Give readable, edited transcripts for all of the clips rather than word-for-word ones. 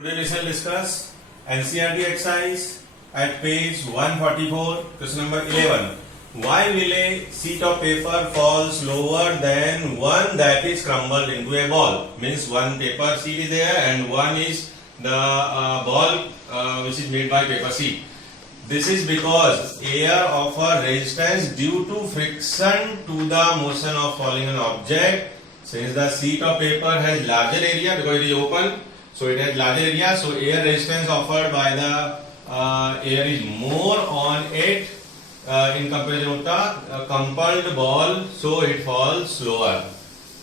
Today we shall discuss NCERT exercise at page 144, question number 11. Why will a sheet of paper fall slower than one that is crumbled into a ball? Means one paper sheet is there and one is the ball which is made by paper sheet. This is because air offer resistance due to friction to the motion of falling an object. Since the sheet of paper has larger area because it is open, so it has larger area, so air resistance offered by the air is more on it in comparison with the compelled ball, so it falls slower.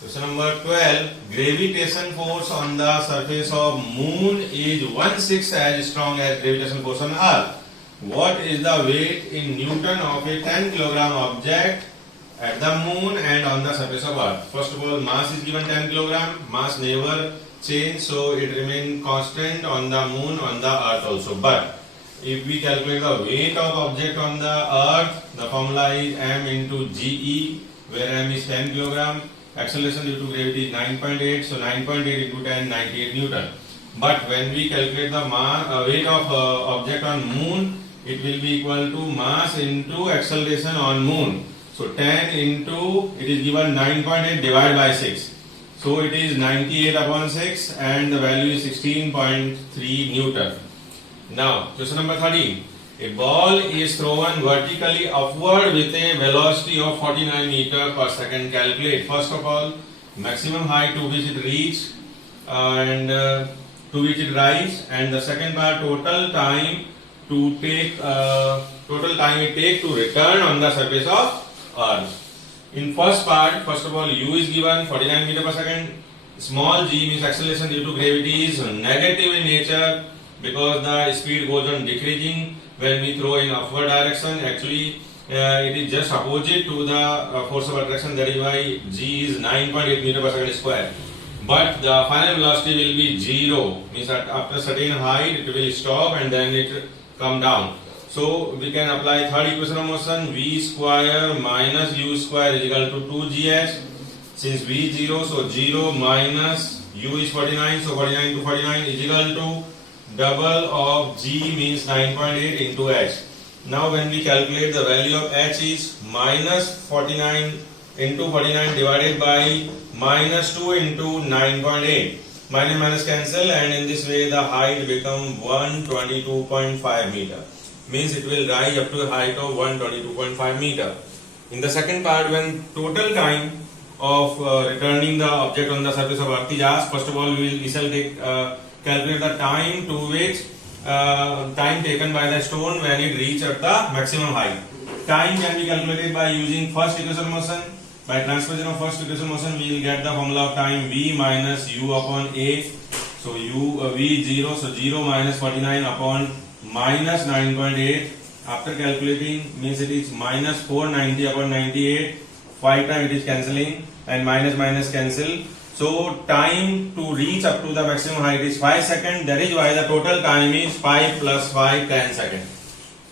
Question number 12. Gravitation force on the surface of moon is 1/6 as strong as gravitation force on earth. What is the weight in Newton of a 10 kilogram object at the moon and on the surface of earth? First of all, mass is given 10 kilogram. Mass never change, so it remain constant on the moon, on the earth also. But if we calculate the weight of object on the earth, the formula is m into ge, where m is 10 kilogram. Acceleration due to gravity is 9.8, so 9.8 into 10, 98 Newton. But when we calculate the weight of object on moon, it will be equal to mass into acceleration on moon. So 10 into, it is given 9.8 divided by 6. So it is 98 upon 6 and the value is 16.3 Newton. Now, question number 13. A ball is thrown vertically upward with a velocity of 49 meter per second. Calculate, first of all, maximum height to which it reach and to which it rise, and the second part, total time to take it take to return on the surface of earth. In first part, first of all, u is given 49 meter per second. Small g means acceleration due to gravity is negative in nature because the speed goes on decreasing when we throw in upward direction. Actually, it is just opposite to the force of attraction. That is why g is 9.8 meter per second square. But the final velocity will be 0. Means that after certain height it will stop and then it come down. So we can apply third equation of motion, v square minus u square is equal to 2gs. Since v is 0, so 0 minus u is 49, so 49 to 49 is equal to double of g means 9.8 into h. Now when we calculate, the value of h is minus 49 into 49 divided by minus 2 into 9.8. Minus minus cancel, and in this way the height become 122.5 meter. Means it will rise up to a height of 122.5 meter. In the second part, when total time of returning the object on the surface of earth is asked, first of all we shall calculate the time to which time taken by the stone when it reach at the maximum height. Time can be calculated by using first equation motion. By transposition of first equation motion, we will get the formula of time v minus u upon a. So v is 0, so 0 minus 49 upon minus 9.8. After calculating, means it is minus 490 upon 98. 5 times it is cancelling and minus minus cancel. So time to reach up to the maximum height is 5 seconds. That is why the total time is 5 plus 5, 10 seconds.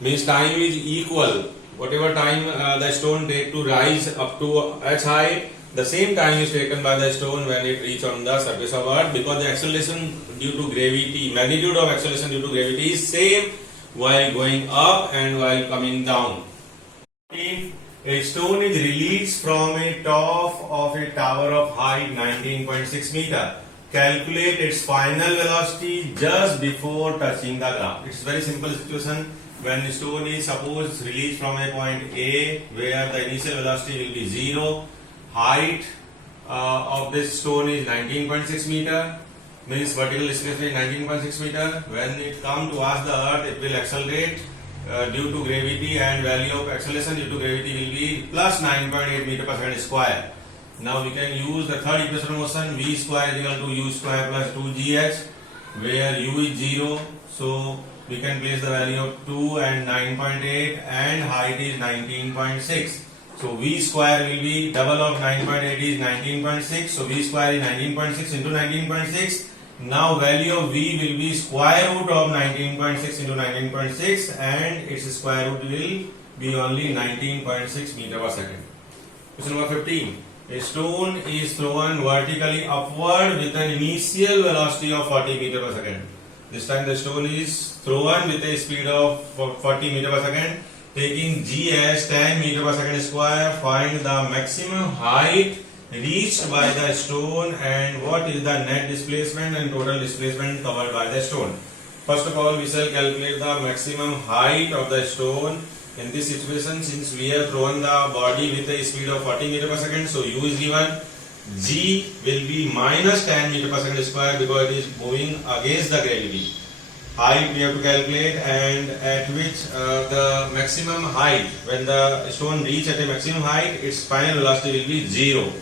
Means time is equal. Whatever time the stone take to rise up to h height, the same time is taken by the stone when it reach on the surface of earth, because the acceleration due to gravity, magnitude of acceleration due to gravity is same while going up and while coming down. If a stone is released from a top of a tower of height 19.6 meter, calculate its final velocity just before touching the ground. It's very simple situation. When the stone is suppose released from a point A where the initial velocity will be 0, height of this stone is 19.6 meter, means vertical displacement is 19.6 meter. When it come towards the earth, it will accelerate due to gravity, and value of acceleration due to gravity will be plus 9.8 meter per second square. Now we can use the third equation of motion, v square is equal to u square plus 2gh, where u is 0, so we can place the value of 2 and 9.8 and height is 19.6. So v square will be double of 9.8 is 19.6. So v square is 19.6 into 19.6. Now value of v will be square root of 19.6 into 19.6 and its square root will be only 19.6 meter per second. Question number 15. A stone is thrown vertically upward with an initial velocity of 40 meter per second. This time the stone is thrown with a speed of 40 meter per second. Taking g as 10 meter per second square, find the maximum height reached by the stone and what is the net displacement and total displacement covered by the stone. First of all, we shall calculate the maximum height of the stone. In this situation, since we have thrown the body with a speed of 40 meter per second, so u is given. G will be minus 10 meter per second square because it is moving against the gravity. Height we have to calculate, and at which the maximum height, when the stone reach at a maximum height, its final velocity will be 0.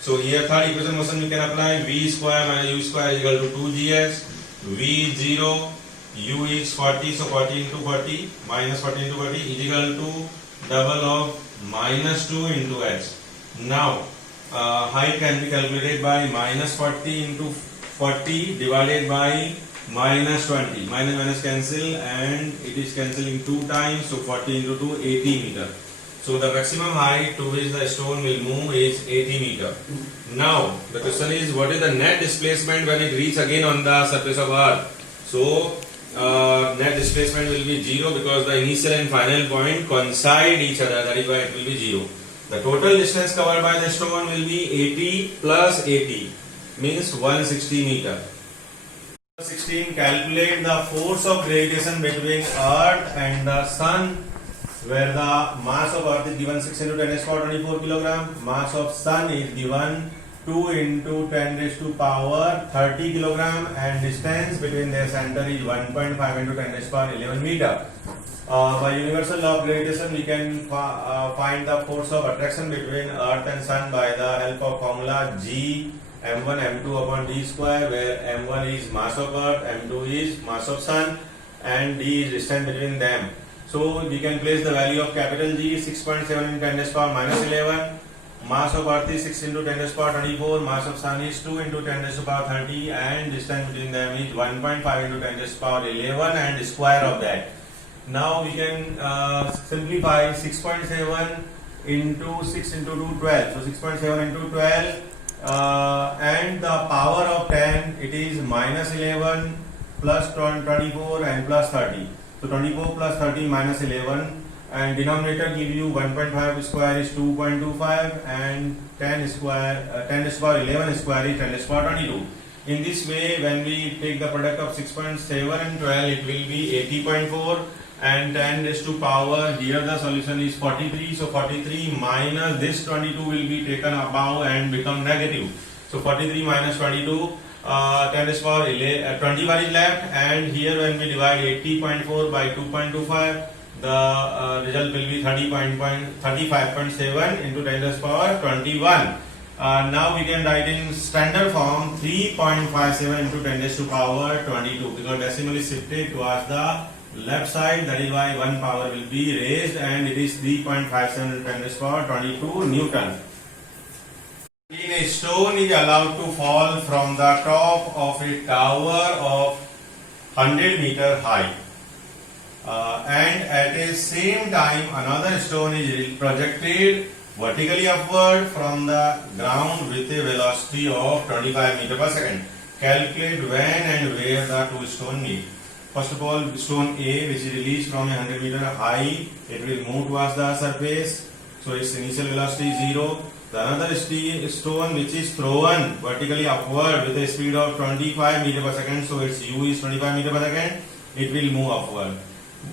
So here third equation motion we can apply. V square minus u square is equal to 2gs. V 0, u is 40, so 40 into 40 minus 40 into 40 is equal to double of minus 2 into h. Now height can be calculated by minus 40 into 40 divided by minus 20. Minus minus cancel and it is cancelling 2 times, so 40 into 2, 80 meter. So the maximum height to which the stone will move is 80 meter. Now the question is, what is the net displacement when it reach again on the surface of earth? So net displacement will be 0 because the initial and final point coincide each other, that is why it will be 0. The total distance covered by the stone will be 80 plus 80, means 160 meter. 16. Calculate the force of gravitation between earth and the sun, where the mass of earth is given 6 into 10 raised to power 24 kilogram, mass of sun is given 2 into 10 raised to power 30 kilogram, and distance between their center is 1.5 into 10 raised to power 11 meter. By universal law of gravitation, we can find the force of attraction between earth and sun by the help of formula G m1 m2 upon d square, where m1 is mass of earth, m2 is mass of sun, and d is distance between them. So we can place the value of capital G 6.7 into 10 raised to power minus 11. Mass of earth is 6 into 10 raised to power 24. Mass of sun is 2 into 10 raised to power 30, and distance between them is 1.5 into 10 raised to power 11 and square of that. Now we can simplify 6.7 into 6 into 2, 12. So 6.7 into 12 and the power of 10, it is minus 11 plus 24 and plus 30. So 24 plus 30 minus 11, and denominator give you 1.5 square is 2.25 and 10 square 10 raised to power 11 square is 10 raised to power 22. In this way, when we take the product of 6.7 and 12, it will be 80.4. And 10 raised to power, here the solution is 43, so 43 minus this 22 will be taken above and become negative. So 43 minus 22, 10 raised to power 21 is left, and here when we divide 80.4 by 2.25, the result will be 35.7 into 10 raised to power 21. Now we can write in standard form 3.57 into 10 raised to power 22, because decimal is shifted towards the left side, that is why one power will be raised, and it is 3.57 into 10 raised to power 22 Newton. A stone is allowed to fall from the top of a tower of 100 meter height, and at the same time another stone is projected vertically upward from the ground with a velocity of 25 meter per second. Calculate when and where the two stones meet. First of all, stone A, which is released from a 100 meter high, it will move towards the surface, so its initial velocity is 0. The another stone which is thrown vertically upward with a speed of 25 meter per second, so its u is 25 meter per second, it will move upward.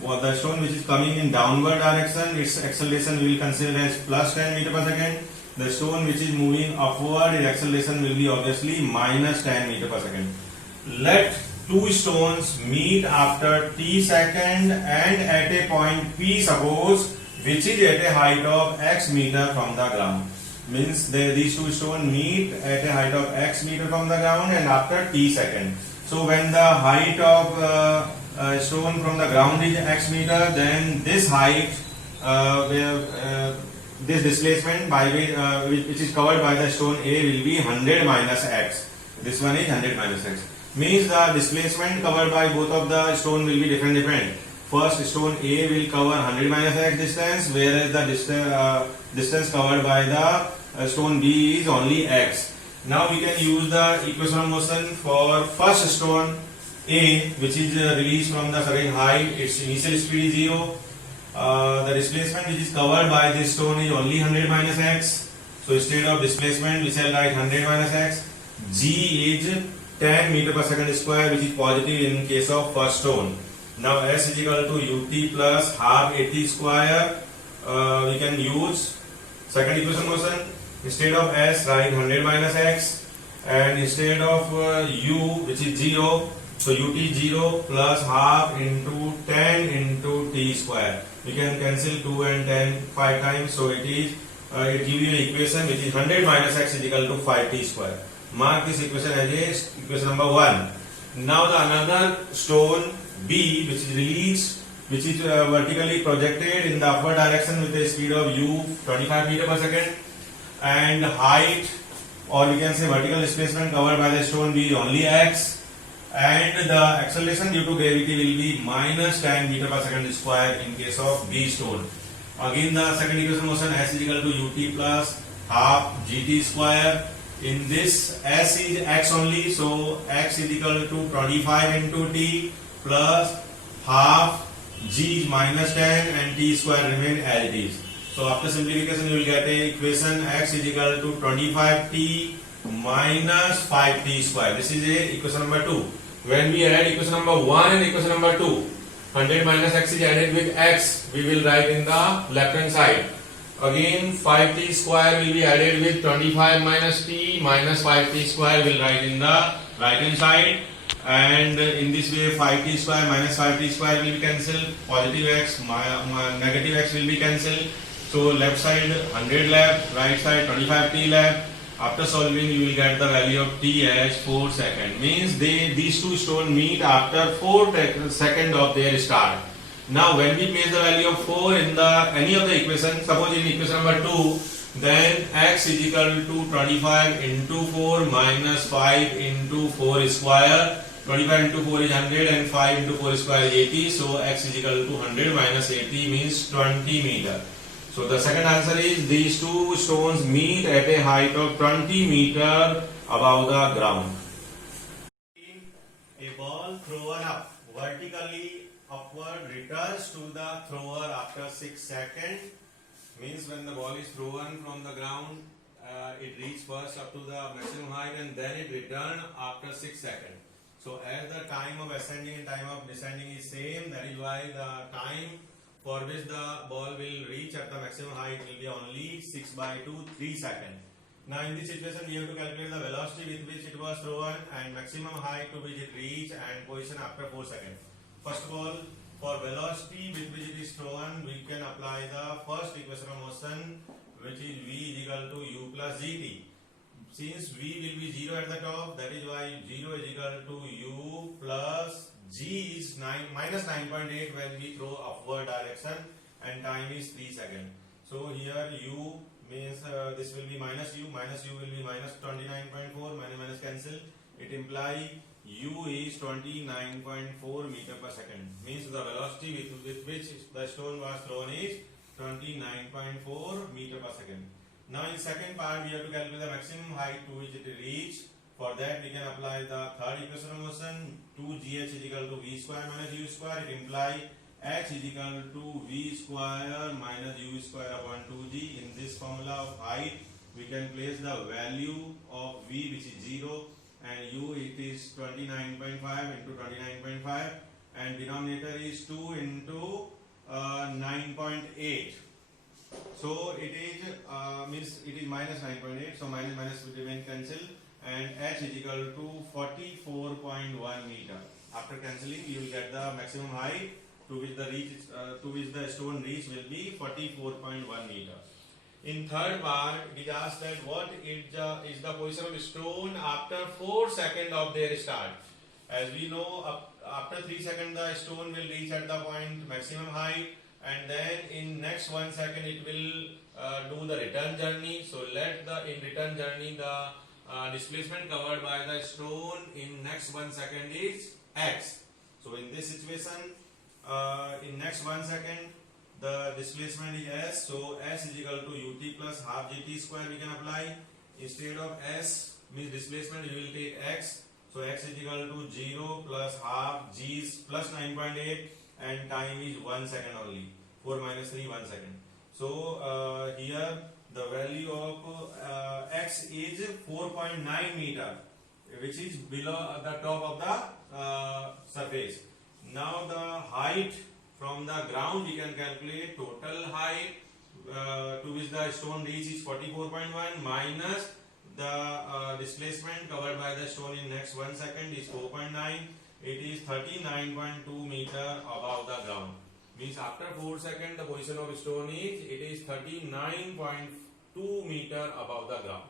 The stone which is coming in downward direction, its acceleration we will consider as plus 10 meter per second. The stone which is moving upward, its acceleration will be obviously minus 10 meter per second. Let two stones meet after t second and at a point P, suppose, which is at a height of x meter from the ground. Means these two stones meet at a height of x meter from the ground and after t second. So when the height of stone from the ground is x meter, then this height, this displacement by which is covered by the stone A will be 100 minus x. This one is 100 minus x. Means the displacement covered by both of the stone will be different. First, stone A will cover 100 minus x distance, whereas the distance covered by the stone B is only x. Now we can use the equation of motion for first stone A, which is released from the certain height, its initial speed is 0. The displacement which is covered by this stone is only 100 minus x. So instead of displacement, we shall write 100 minus x. G is 10 meter per second square, which is positive in case of first stone. Now S is equal to ut plus half at square. We can use second equation motion. Instead of S, write 100 minus x, and instead of u, which is 0, so ut 0 plus half into 10 into t square. We can cancel 2 and 10 5 times, so it gives you an equation which is 100 minus x is equal to 5t square. Mark this equation as equation number 1. Now the another stone B, which is released, which is vertically projected in the upward direction with a speed of u 25 meter per second, and height, or we can say vertical displacement covered by the stone B is only x, and the acceleration due to gravity will be minus 10 meter per second square in case of B stone. Again the second equation motion, S is equal to ut plus half gt square. In this S is x only, so x is equal to 25 into t plus half g is minus 10 and t square remain as it is. So after simplification you will get a equation x is equal to 25t minus 5t square. This is a equation number 2. When we add equation number 1 and equation number 2, 100 minus x is added with x, we will write in the left hand side. Again 5t square will be added with 25 minus t minus 5t square will write in the right hand side, and in this way 5t square minus 5t square will be cancelled, positive x negative x will be cancelled. So left side 100 left, right side 25t left. After solving you will get the value of t as 4 seconds. Means these two stones meet after 4 seconds of their start. Now when we place the value of 4 in any of the equation, suppose in equation number 2, then x is equal to 25 into 4 minus 5 into 4 square. 25 into 4 is 100 and 5 into 4 square is 80. So x is equal to 100 minus 80 means 20 meter. So the second answer is these two stones meet at a height of 20 meter above the ground. A ball thrown up vertically upward returns to the thrower after 6 seconds. Means when the ball is thrown from the ground, it reaches first up to the maximum height and then it returns after 6 seconds. So as the time of ascending and time of descending is same, that is why the time for which the ball will reach at the maximum height will be only 6 by 2, 3 seconds. Now in this situation we have to calculate the velocity with which it was thrown and maximum height to which it reached and position after 4 seconds. First of all, for velocity with which it is thrown, we can apply the first equation of motion, which is v is equal to u plus gt. Since v will be 0 at the top, that is why 0 is equal to u plus g is minus 9.8 when we throw upward direction, and time is 3 seconds. So here u means this will be minus u will be minus 29.4, minus cancel. It implies u is 29.4 meter per second. Means the velocity with which the stone was thrown is 29.4 meter per second. Now in second part we have to calculate the maximum height to which it reached. For that we can apply the third equation of motion. 2gh is equal to v square minus u square. It implies h is equal to v square minus u square upon 2g. In this formula of height we can place the value of v, which is 0, and u it is 29.5 into 29.5, and denominator is 2 into 9.8. So it is means it is minus 9.8. So minus will remain cancelled, and h is equal to 44.1 meter. After cancelling, you will get the maximum height to which the stone reach will be 44.1 meter. In third part, it is asked that what is the position of stone after 4 seconds of their start. As we know, after 3 seconds the stone will reach at the point maximum height, and then in next 1 second it will do the return journey. So in return journey the displacement covered by the stone in next 1 second is x. So in this situation, in next 1 second the displacement is s. So s is equal to ut plus half gt square we can apply. Instead of s means displacement, you will take x So x is equal to 0 plus half, g is plus 9.8 and time is 1 second only. 4 minus 3, 1 second. So here the value of x is 4.9 meter, which is below the top of the surface. Now the height from the ground we can calculate. Total height to which the stone reach is 44.1 minus the displacement covered by the stone in next 1 second is 4.9. It is 39.2 meter above the ground. Means after 4 seconds the position of stone is, it is 39.2 meter above the ground.